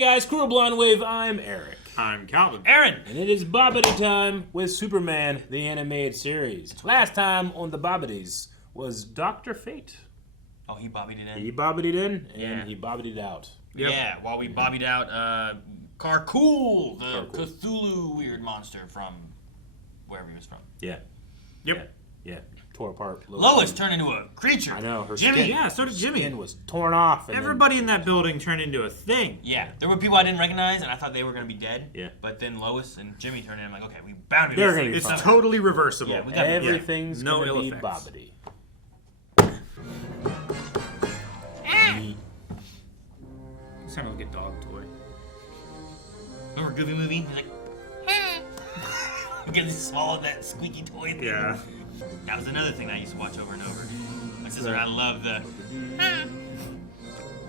guys, Crew of Blonde Wave, I'm Eric. I'm Calvin. Aaron! And it is Bobbity time with Superman, the animated series. Last time on the Bobbities was Dr. Fate. Oh, he bobbied it in? He bobbited in, and Yeah. he bobbited out. Yep. Yeah, while we bobbied out Kal-el, the Cthulhu weird monster from wherever he was from. Yeah. Yep. Yeah. Tore apart. Lois turned into a creature. I know. Her Jimmy. skin, Yeah, so did Jimmy. skin was torn off. And Everybody in that building turned into a thing. Yeah, there were people I didn't recognize, and I thought they were going to be dead. Yeah. But then Lois and Jimmy turned in. I'm like, okay, we bound to They're be gonna be It's fine. totally reversible. Yeah, we Then got everything's No going ill to be effects. Bobbity. Sounded like a dog toy. Remember Goofy movie? He's like, because he swallowed that squeaky toy thing. Yeah. That was another thing that I used to watch over and over. My sister, I love the.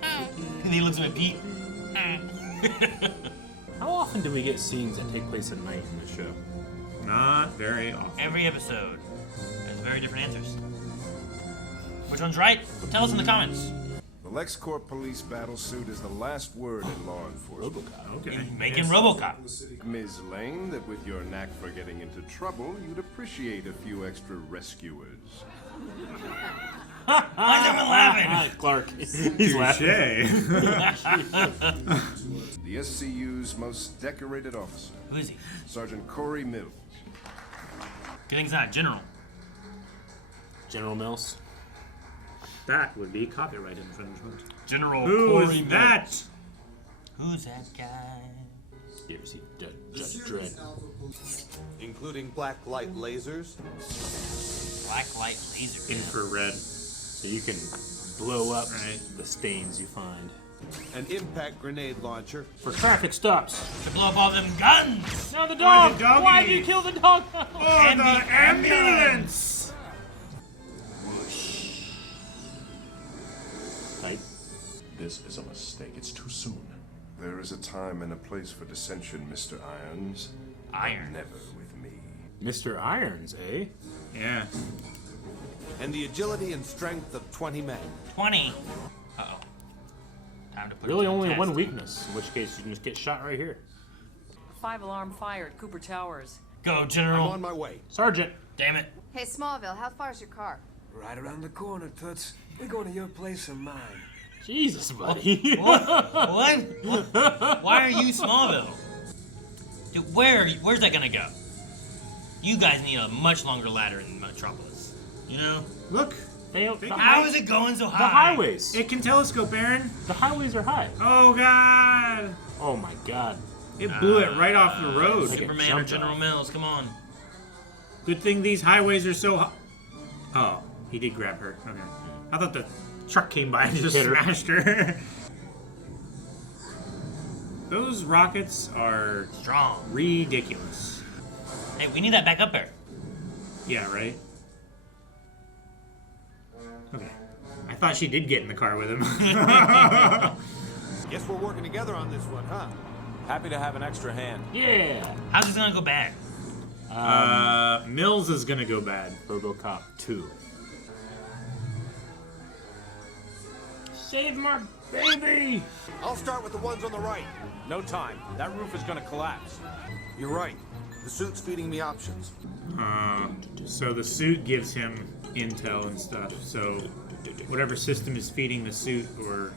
And he looks at Pete. How often do we get scenes that take place at night in the show? Not very often. Every episode has very different answers. Which one's right? Tell us in the comments. The LexCorp police battle suit is the last word in law enforcement. Okay. Making RoboCop. Ms. Lane, that with your knack for getting into trouble, you'd appreciate a few extra rescuers. Why is everyone laughing? Clark. He's laughing. The SCU's most decorated officer, Who is he? Sergeant Corey Mills. Good thing he's not a general. General Mills. That would be copyright infringement. General Who Corey is Mills. that? Who's that guy? You ever see Judge Dredd? Including black light lasers. Black light laser. Infrared. So you can blow up Right. the stains you find. An impact grenade launcher. For traffic stops. To blow up all them guns. Now the dog! the doggy. Why did you kill the dog? Oh, And the the ambulance! Right. This is a mistake. It's too soon. There is a time and a place for dissension, Mr. Irons. Iron. Never with me. Mr. Irons, eh? Yeah. And the agility and strength of 20 men. 20. Uh-oh. Time to put Really it to the only test. one weakness, in which case you can just get shot right here. 5-alarm fire at Cooper Towers. Go, I'm General. on my way. Sergeant! Damn it. Hey, Smallville, how far's your car? Right around the corner, Toots. We're going to your place or mine. Jesus, buddy. What? What? Why are you Smallville? Dude, where's that gonna go? You guys need a much longer ladder in Metropolis. You know? Look. How is it going so high? The highways. It can telescope, Aaron. The highways are high. Oh, God. Oh my god. It blew it right off the road. Like a Superman or jump General off. Mills, come on. Good thing these highways are so high. Oh, he did grab her. Okay. I thought the truck came by and just Hit her. smashed her. Those rockets are Strong. ridiculous. Hey, we need that back up there. Yeah, right? Okay. I thought she did get in the car with him. Guess we're working together on this one, huh? Happy to have an extra hand. Yeah. How's this gonna go bad? Mills is gonna go bad. RoboCop 2. Save my baby! I'll start with the ones on the right. No time. That roof is going to collapse. You're right. The suit's feeding me options. So the suit gives him intel and stuff. So whatever system is feeding the suit, or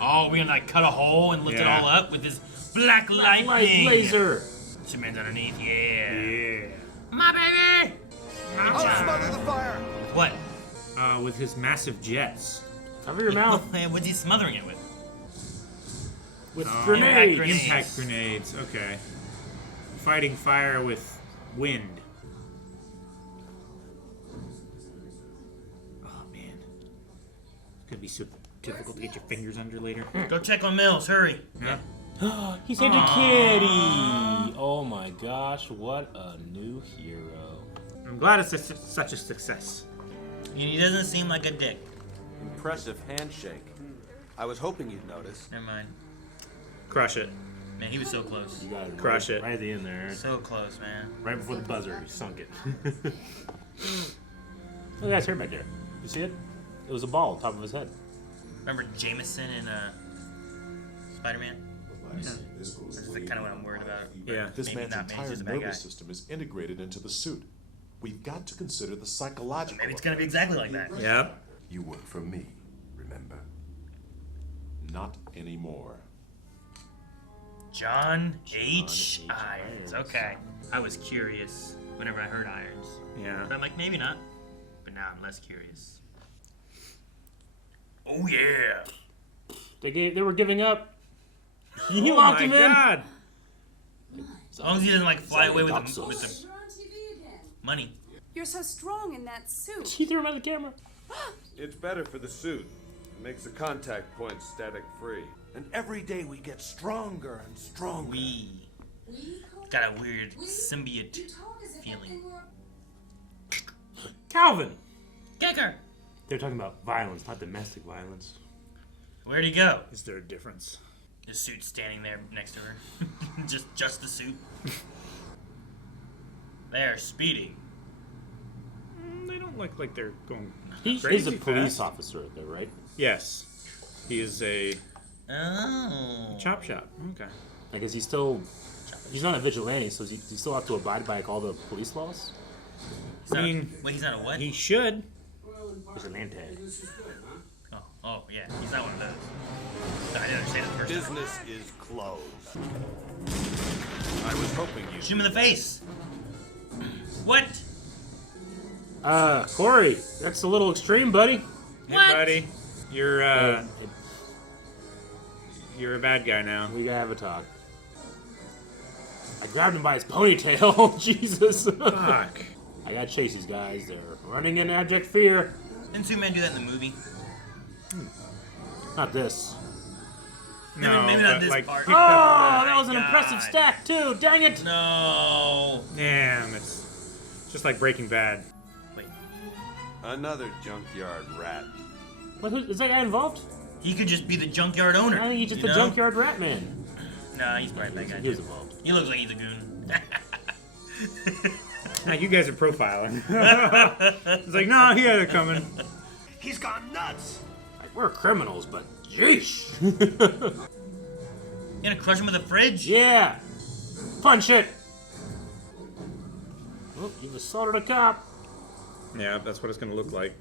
Oh, we're gonna like cut a hole and lift it Yeah. all up with this black Light lightning. laser! Superman's underneath, yeah. yeah, My baby! I'll smother the fire. What? with his massive jets. Cover your mouth What's he smothering it with? with Impact grenades. grenades. Impact grenades. Okay. Fighting fire with wind. Oh man, it's gonna be so difficult to get your fingers under later. Go check on Mills, hurry. Yeah. He saved a kitty! Oh my gosh, what a new hero. I'm glad it's such a success. And he doesn't seem like a dick. Impressive handshake. I was hoping you'd notice. Never mind. Crush it. Man, he was so close. You got it. Crush it. Right at the end there. So close, man. Right before the buzzer, you sunk it. Look at that hair back there. You see it? It was a ball on top of his head. Remember Jameson in Spider-Man? That's kind of what I'm worried about. Yeah. This Maybe man's not, maybe he's entire just a bad nervous guy. system is integrated into the suit. We've got to consider the psychological. Maybe it's gonna be exactly like that. Yep. You work for me, remember? Not anymore. John H. Irons. Okay. I was curious whenever I heard Irons. Yeah. But I'm like, maybe not. But now I'm less curious. Oh yeah. They were giving up. He Oh locked my him in. God. As long as he doesn't like fly away with the Doxos. money. You're so strong in that suit. He threw him at the camera. It's better for the suit. It makes the contact point static free. And every day we get stronger and stronger. We got a weird symbiote feeling. Calvin. Kicker. They're talking about violence, not domestic violence. Where'd he go? Is there a difference? The suit's standing there next to her. just the suit. They're speeding. They don't look like they're going He crazy is a police fast. officer, though, right? Yes. He is a Oh. chop shop. Okay. I guess he's not a vigilante, so he still have to abide by all the police laws. He's not, I mean, wait, he's not a what? He should. Vigilante. Oh, yeah. He's not one of those. No, I didn't understand it the first time. Business is closed. I was hoping you. Shoot him in the face. What? Corey, that's a little extreme, buddy. Hey, What? buddy. You're you're a bad guy now. We gotta have a talk. I grabbed him by his ponytail. Jesus. Fuck. I gotta chase these guys. They're running in abject fear. Didn't Superman do that in the movie? Not this. No, maybe not but, this like, part. picked Oh, up that was an God. impressive stack, too. Dang it. No. the... Damn, it's just like Breaking Bad. Wait. Another junkyard rat. What, is that guy involved? He could just be the junkyard owner. I think he's just you the know? junkyard rat man. Nah, he's probably a bad guy. He was too. involved. He looks like he's a goon. Now you guys are profiling. It's like, no, he had it coming. He's gone nuts! Like, we're criminals, but yeesh. You gonna crush him with a fridge? Yeah. Punch it. Oh, you've assaulted a cop. Yeah, that's what it's gonna look like.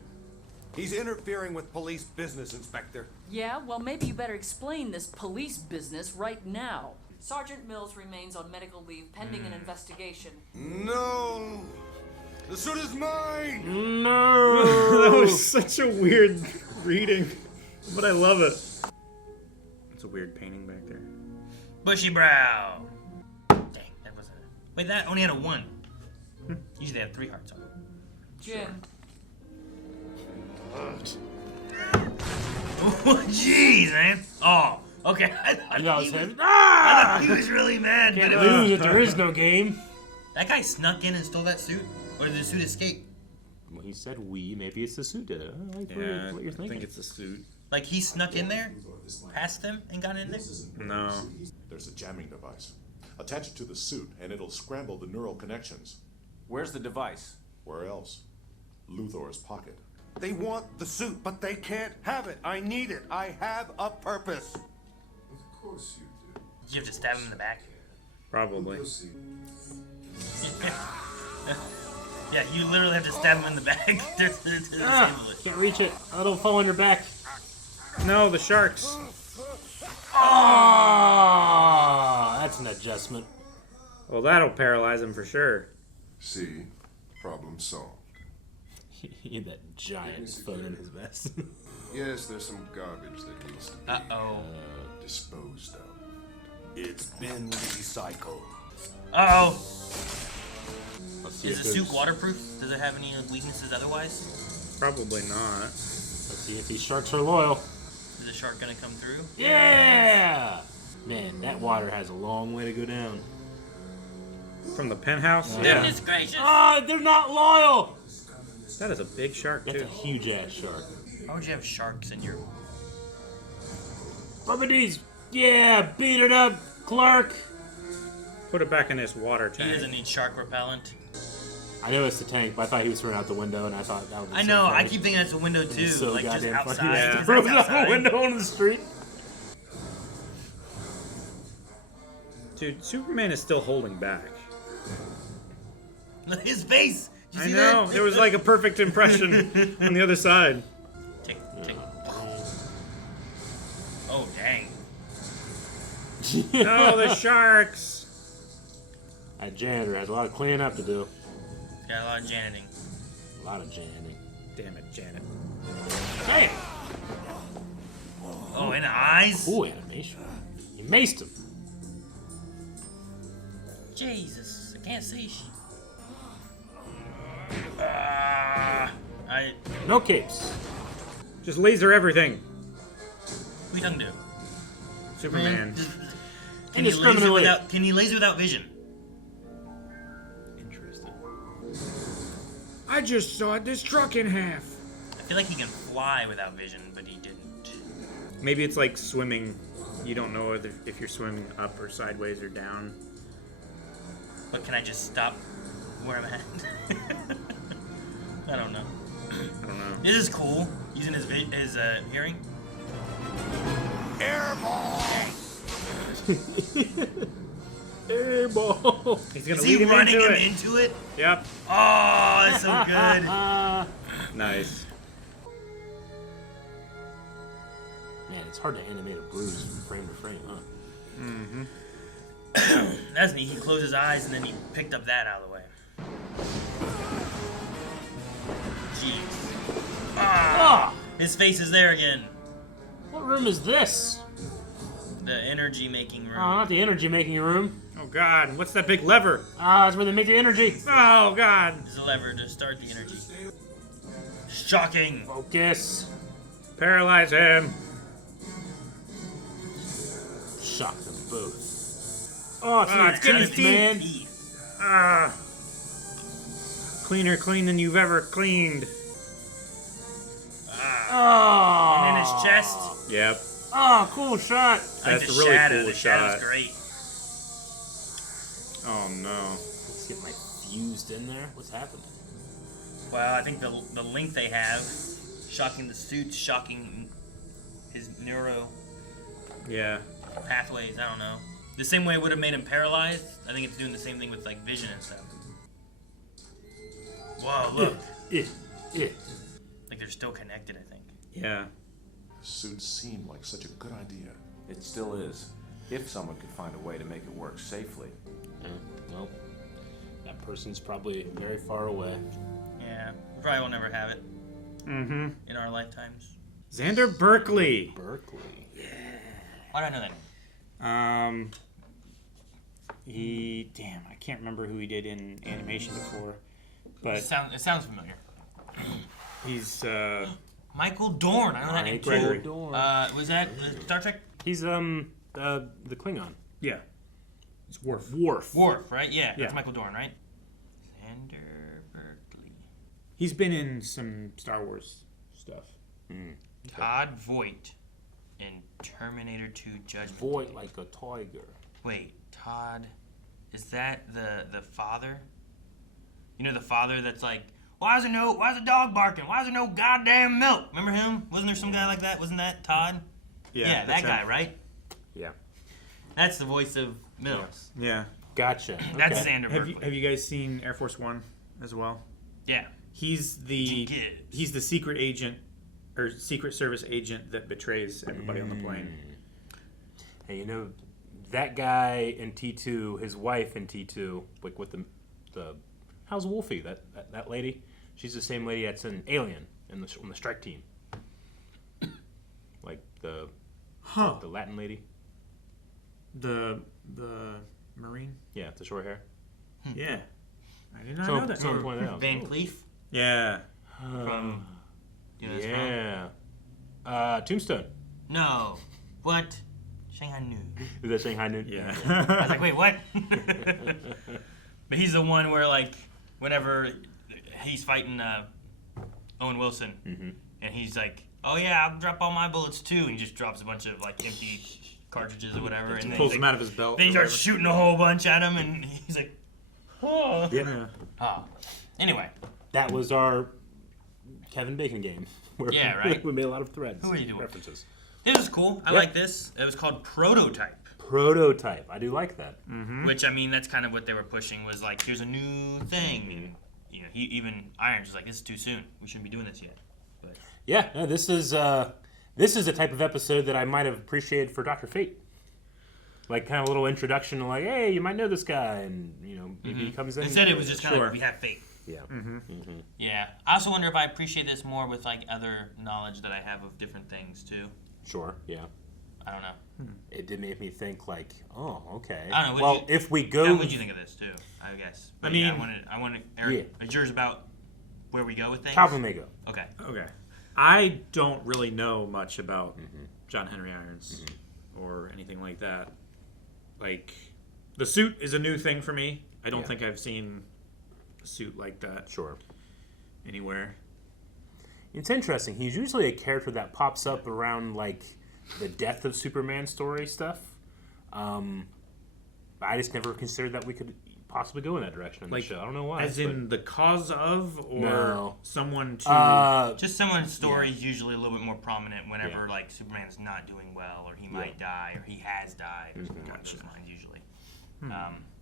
He's interfering with police business, Inspector. Yeah, well, maybe you better explain this police business right now. Sergeant Mills remains on medical leave pending an investigation. No! The suit is mine! No. That was such a weird reading, but I love it. It's a weird painting back there. Bushy brow. Dang, that wasn't it. Wait, that only had a 1. Usually they have 3 hearts on it. Jim. Oh, jeez, man. Oh, okay. I thought, You know, he, it's was, him. I thought he was really mad. Can't but it was, lose if there is no game. that guy snuck in and stole that suit? Or did the suit escape? Well, he said we. Maybe it's the suit did it. I like Yeah, what you're I thinking. think it's a suit. Like he snuck in there, past them, and got in there? No. There's a jamming device. Attach it to the suit, and it'll scramble the neural connections. Where's the device? Where else? Luthor's pocket. They want the suit, but they can't have it. I need it. I have a purpose. Of course you do. Did you have to stab him in the back? Probably. You'll see. Yeah, you literally have to stab him in the back to disable it. Can't reach it. It'll fall on your back. No, the sharks. Oh, that's an adjustment. Well, that'll paralyze him for sure. See? Problem solved. He had that giant phone in his vest. Yes, there's some garbage that needs to be Uh-oh. disposed of. It's been recycled. Uh-oh. Let's see Is if the suit there's- waterproof? Does it have any weaknesses otherwise? Probably not. Let's see if these sharks are loyal. Is the shark gonna come through? Yeah! Man, that water has a long way to go down. From the penthouse? Goodness gracious! Oh, they're not loyal! That is a big shark, That's too. a huge ass shark. Why would you have sharks in your... Bubbadies! Yeah, beat it up, Clark! Put it back in this water He tank. doesn't need shark repellent. I know it's the tank, but I thought he was thrown out the window, and I thought that was I so know, I funny. keep thinking that's a window too, It's so like just goddamn funny. outside. Yeah. Just Throws like it out outside. the window on the street. Dude, Superman is still holding back. His face. Did you I see know. that? There was like a perfect impression on the other side. Tick, tick. Oh dang. Oh, the sharks. That janitor has a lot of cleaning up to do. Got a lot of janiting. A lot of janiting. Damn it, Janet. Damn! Oh, in the eyes. Cool animation. He maced him. Jesus, I can't see shit. No capes. Just laser everything. What you talking to? Superman. Can he laser Indiscriminately. without? Can he laser without vision? Interesting. I just sawed this truck in half. I feel like he can fly without vision, but he didn't. Maybe it's like swimming. You don't know if you're swimming up or sideways or down. But can I just stop where I'm at? I don't know. I don't know. This is cool. Using his hearing. Airball. He's gonna Is lead he him running into him it. into it? Yep. Oh, that's so good. Nice. Man, it's hard to animate a bruise from frame to frame, huh? Mm-hmm. That's neat. He closed his eyes and then he picked up that out of the way. Jeez. Ah! His face is there again. What room is this? The energy making room. Oh, not the energy making room. Oh God, what's that big lever? Ah, that's where they make the energy. Oh God. There's a lever to start the energy. Shocking. Focus. Paralyze him. Shock them both. Oh, it's getting his his teeth, man. Ah. Cleaner clean than you've ever cleaned. Oh. And in his chest. Yep. Oh, cool shot. That's the a really shadow. cool The shadow's shot. great. Oh no. Let's get my fused in there. What's happening? Well, I think the link they have, shocking the suits, shocking his neuro Yeah. pathways. I don't know. The same way it would have made him paralyzed. I think it's doing the same thing with like vision and stuff. Whoa, look. Like they're still connected, I think. Yeah. The suit seemed like such a good idea. It still is. If someone could find a way to make it work safely. Well, that person's probably very far away. Yeah, we probably will never have it Mm-hmm. in our lifetimes. Xander Berkeley. Berkeley. Why do I know that? Damn, I can't remember who he did in animation before, but It sounds familiar. he's Michael Dorn. I know that name too. Gregory. Was that Star Trek? He's the Klingon. yeah, it's Worf. Worf, right? Yeah, Yeah. that's Michael Dorn, right? Xander Berkeley. He's been in some Star Wars stuff. Todd Voight in Terminator 2 Judgment Void Day. like a tiger. Wait, Todd, is that the father? You know the father that's like, why is the dog barking? Why is there no goddamn milk? Remember him? Wasn't there some guy like that? Wasn't that Todd? Yeah, that that's guy, him. right? Yeah. That's the voice of Mills. Yeah. Gotcha. That's Okay. Xander Berkeley. Have you guys seen Air Force One as well? Yeah. He's the secret agent or Secret Service agent that betrays everybody on the plane. Hey, you know that guy in T2, his wife in T2, like with the how's Wolfie? That lady? She's the same lady that's in Alien on the strike team. Like the Latin lady. The Marine. Yeah, the short hair. Yeah. I did not know that. Someone pointed out. Van Cleef Yeah. from. You know this film? Yeah. Tombstone. No. What? Shanghai Noon. Is that Shanghai Noon? Yeah. I was like, wait, what? But he's the one where, like, whenever he's fighting Owen Wilson, and he's like, oh yeah, I'll drop all my bullets too, and he just drops a bunch of, like, empty cartridges or whatever, and then Pulls he's him like, out of his belt. then he or starts whatever. shooting a whole bunch at him, and he's like, oh. Yeah. Oh. Anyway, That was our Kevin Bacon game. Where Yeah, right. we made a lot of threads. Who are you doing? References. this is cool. I like this. It was called Prototype. prototype. I do like that. Which, I mean, that's kind of what they were pushing was like, here's a new thing. And, you know, even Irons was like, this is too soon. We shouldn't be doing this yet. But Yeah, no, this is the type of episode that I might have appreciated for Dr. Fate. Like, kind of a little introduction to like, hey, you might know this guy, and, you know, maybe he comes in. Instead, it was just kind of like, we have fate. Yeah. Yeah. I also wonder if I appreciate this more with, like, other knowledge that I have of different things, too. Sure, yeah. I don't know. It did make me think, like, oh, okay. I don't know. Well, if we go... What would you think of this, too, I guess? But I mean... I want to... Eric, is yours about where we go with things? Top may go. Okay. Okay. I don't really know much about John Henry Irons or anything like that. Like, the suit is a new thing for me. I don't think I've seen a suit like that anywhere. It's interesting. He's usually a character that pops up around, like, the death of Superman story stuff. I just never considered that we could possibly go in that direction in the show. I don't know why. As in the cause of, or No. someone to... Just someone's story is usually a little bit more prominent whenever, like, Superman's not doing well, or he might die, or he has died, or something along those lines, usually.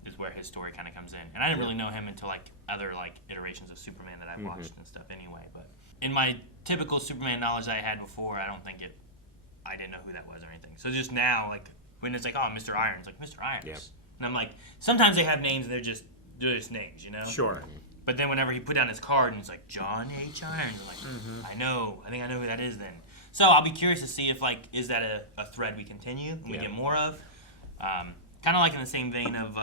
Is where his story kind of comes in. And I didn't really know him until, like, other, like, iterations of Superman that I've watched and stuff anyway. But in my typical Superman knowledge that I had before, I didn't know who that was or anything. So just now, like, when it's like, oh, Mr. Irons, like, Mr. Irons. Yeah. And I'm like, sometimes they have names and they're just names, you know? Sure. But then whenever he put down his card and it's like, John H. Irons, I'm like, I think I know who that is then. So I'll be curious to see if, like, is that a thread we continue and we get more of? Kind of like in the same vein of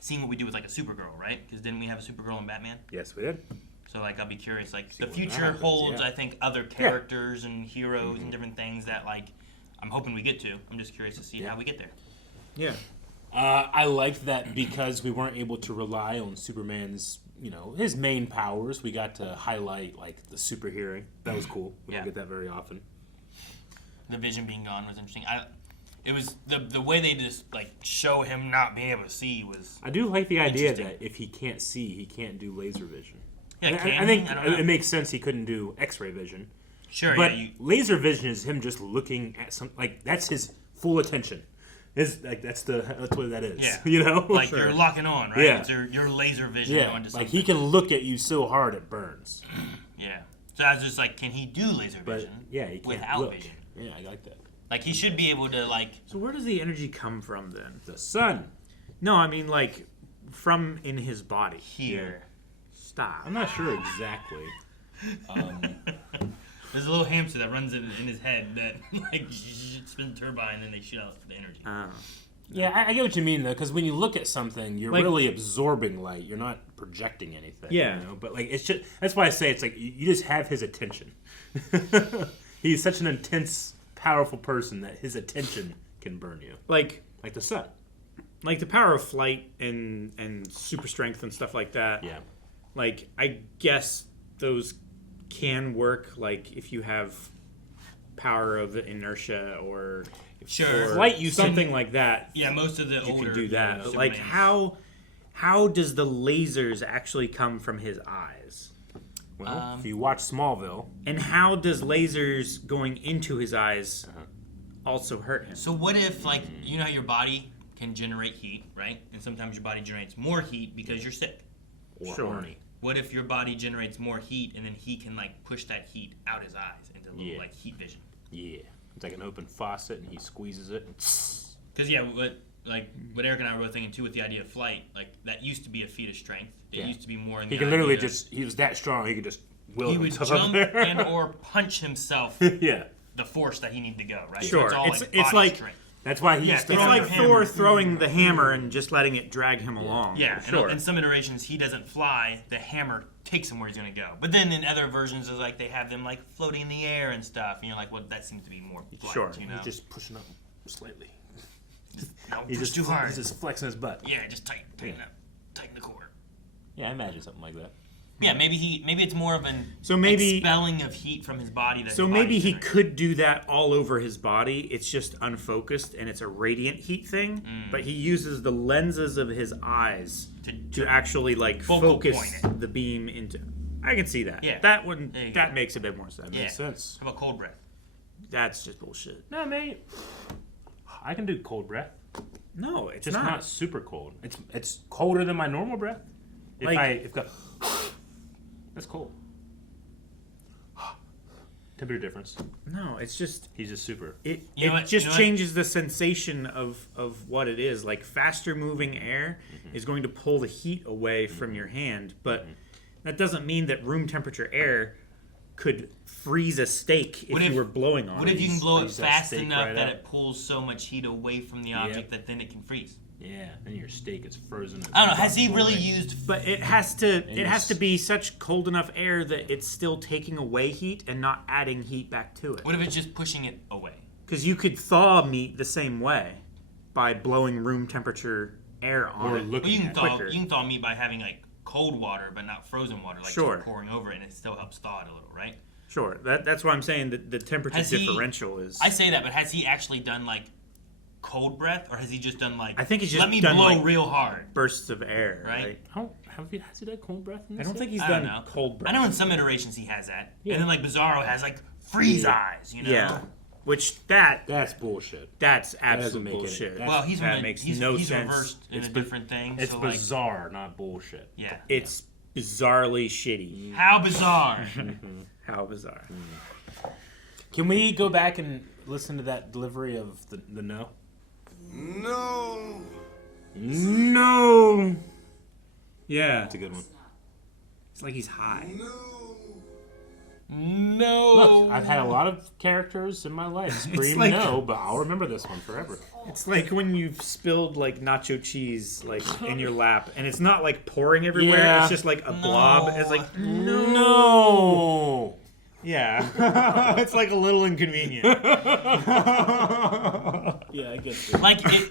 seeing what we do with, like, a Supergirl, right? Because didn't we have a Supergirl in Batman? Yes, we did. So, like, I'll be curious. Like, the what future happens, holds, yeah. I think, other characters and heroes and different things that, like, I'm hoping we get to. I'm just curious to see how we get there. Yeah. I liked that because we weren't able to rely on Superman's, you know, his main powers. We got to highlight, like, the super hearing. That was cool. We don't get that very often. The vision being gone was interesting. It was the way they just, like, show him not being able to see was. I do like the idea that if he can't see, he can't do laser vision. Yeah, I think it makes sense he couldn't do X-ray vision. Sure, but yeah. laser vision is him just looking at some, like, that's his full attention. That's what that is. Yeah. You know? Like, you're locking on, right? Yeah. It's your laser vision Yeah. onto something. Like, he can look at you so hard it burns. Yeah. So I was just like, can he do laser But, vision yeah, he can't without look. vision? Yeah, I like that. Like, he should be able to, like... So where does the energy come from, then? The sun. No, I mean, like, from in his body. Here. Stop. I'm not sure exactly. There's a little hamster that runs in his head that, like, spins a turbine and then they shoot out the energy. Yeah, I get what you mean, though, because when you look at something, you're Like- really absorbing light. You're not projecting anything. Yeah. You know? But, like, it's just... That's why I say it's like, you just have his attention. He's such an intense, powerful person that his attention can burn you. Like the sun. Like the power of flight and super strength and stuff like that. Yeah. Like, I guess those can work, like, if you have power of inertia or... Sure. Or Flight, you something like that. Yeah, most of the You older... can do that. But, like, Supermans. how does the lasers actually come from his eyes? Well, if you watch Smallville... And how does lasers going into his eyes also hurt him? So what if, like, you know how your body can generate heat, right? And sometimes your body generates more heat because you're sick. Or Sure. horny. What if your body generates more heat and then he can, like, push that heat out his eyes into a little, like, heat vision? Yeah. It's like an open faucet, and he squeezes it. And Because, yeah, what Eric and I were thinking, too, with the idea of flight, like, that used to be a feat of strength. It used to be more in he the could literally idea- just... He was that strong, he could just will He would himself up jump there. and or punch himself Yeah. the force that he needed to go, right? Sure. So It's body like- strength. That's why he Yeah, used to It's throwing like the hammer. Thor throwing the hammer and just letting it drag him along. Yeah, sure. and in some iterations he doesn't fly, the hammer takes him where he's going to go. But then in other versions, it's like they have them like floating in the air and stuff, and you're like, well, that seems to be more flight, Sure. you know? He's just pushing up slightly. Don't He's push just too hard. He's just flexing his butt. Yeah, just tighten up. Tighten the core. Yeah, I imagine something like that. Yeah, maybe it's more of an maybe- expelling of heat from his body. That So his body maybe he generates. could do that all over his body. It's just unfocused and it's a radiant heat thing. But he uses the lenses of his eyes to actually like Focal focus point the beam into. I can see that. Yeah. That wouldn't. There you That go. makes a bit more sense. Yeah. Makes sense. How about cold breath? That's just bullshit. No, mate. I can do cold breath. No, it's Just not. not super cold. It's colder than my normal breath. That's cold. Temperature difference. No, it's just He's just super. it You know just what? changes the sensation of what it is. Like faster moving air is going to pull the heat away from your hand, but that doesn't mean that room temperature air could freeze a steak if you were blowing on it. What if you can blow it freeze that fast steak enough right that up. it pulls so much heat away from the object that then it can freeze? Yeah, then your steak is frozen. I don't know. Has he really used? But it has to be such cold enough air that it's still taking away heat and not adding heat back to it. What if it's just pushing it away? Because you could thaw meat the same way by blowing room temperature air on Or it. Well, you can quicker. thaw meat by having like cold water, but not frozen water, like Sure. just pouring over it, and it still helps thaw it a little, right? Sure, that's why I'm saying that the temperature Has he- differential is. I say that, but has he actually done like cold breath, or has he just done like? I think he's just let me done, blow like, real hard, bursts of air, right? Has he done cold breath in I this don't think yet? he's I don't done know. cold breath. I know in some iterations he has that, Yeah. and then like Bizarro has like freeze eyes, you know? Yeah, which that's bullshit. absolute doesn't make any- bullshit. Well, he's that makes he's no sense. reversed in It's a bi- different thing. It's so like, bizarre, not bullshit. yeah. It's bizarrely shitty. How bizarre! How bizarre. Can we go back and listen to that delivery of the no? No! No! Yeah, That's a good one. it's like he's high. No. Look, I've had a lot of characters in my life scream like- no, but I'll remember this one forever. It's like when you've spilled like nacho cheese like in your lap, and it's not like pouring everywhere. Yeah. It's just like a blob. It's like No! yeah, it's like a little inconvenient. Yeah, I get it. Like it'd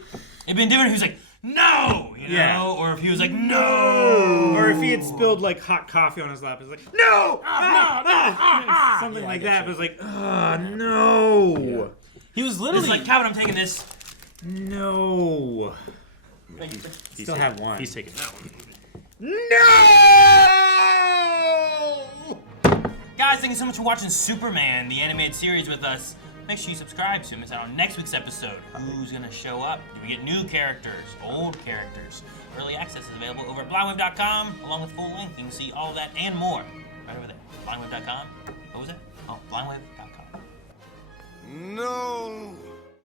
been different if he was like no, you know, Yeah. or if he was like no, Or if he had spilled like hot coffee on his lap, it's like no, something Yeah, I like get that. you. But it's like no, He was It's literally like Calvin, I'm taking this. no. He's Still have one. He's taking that one. No! Guys, thank you so much for watching Superman, the animated series with us. Make sure you subscribe so you miss out on next week's episode. Who's gonna show up? Do we get new characters, old characters? Early access is available over at blindwave.com, along with full length. You can see all of that and more right over there. Blindwave.com. What was that? Oh, blindwave.com. No!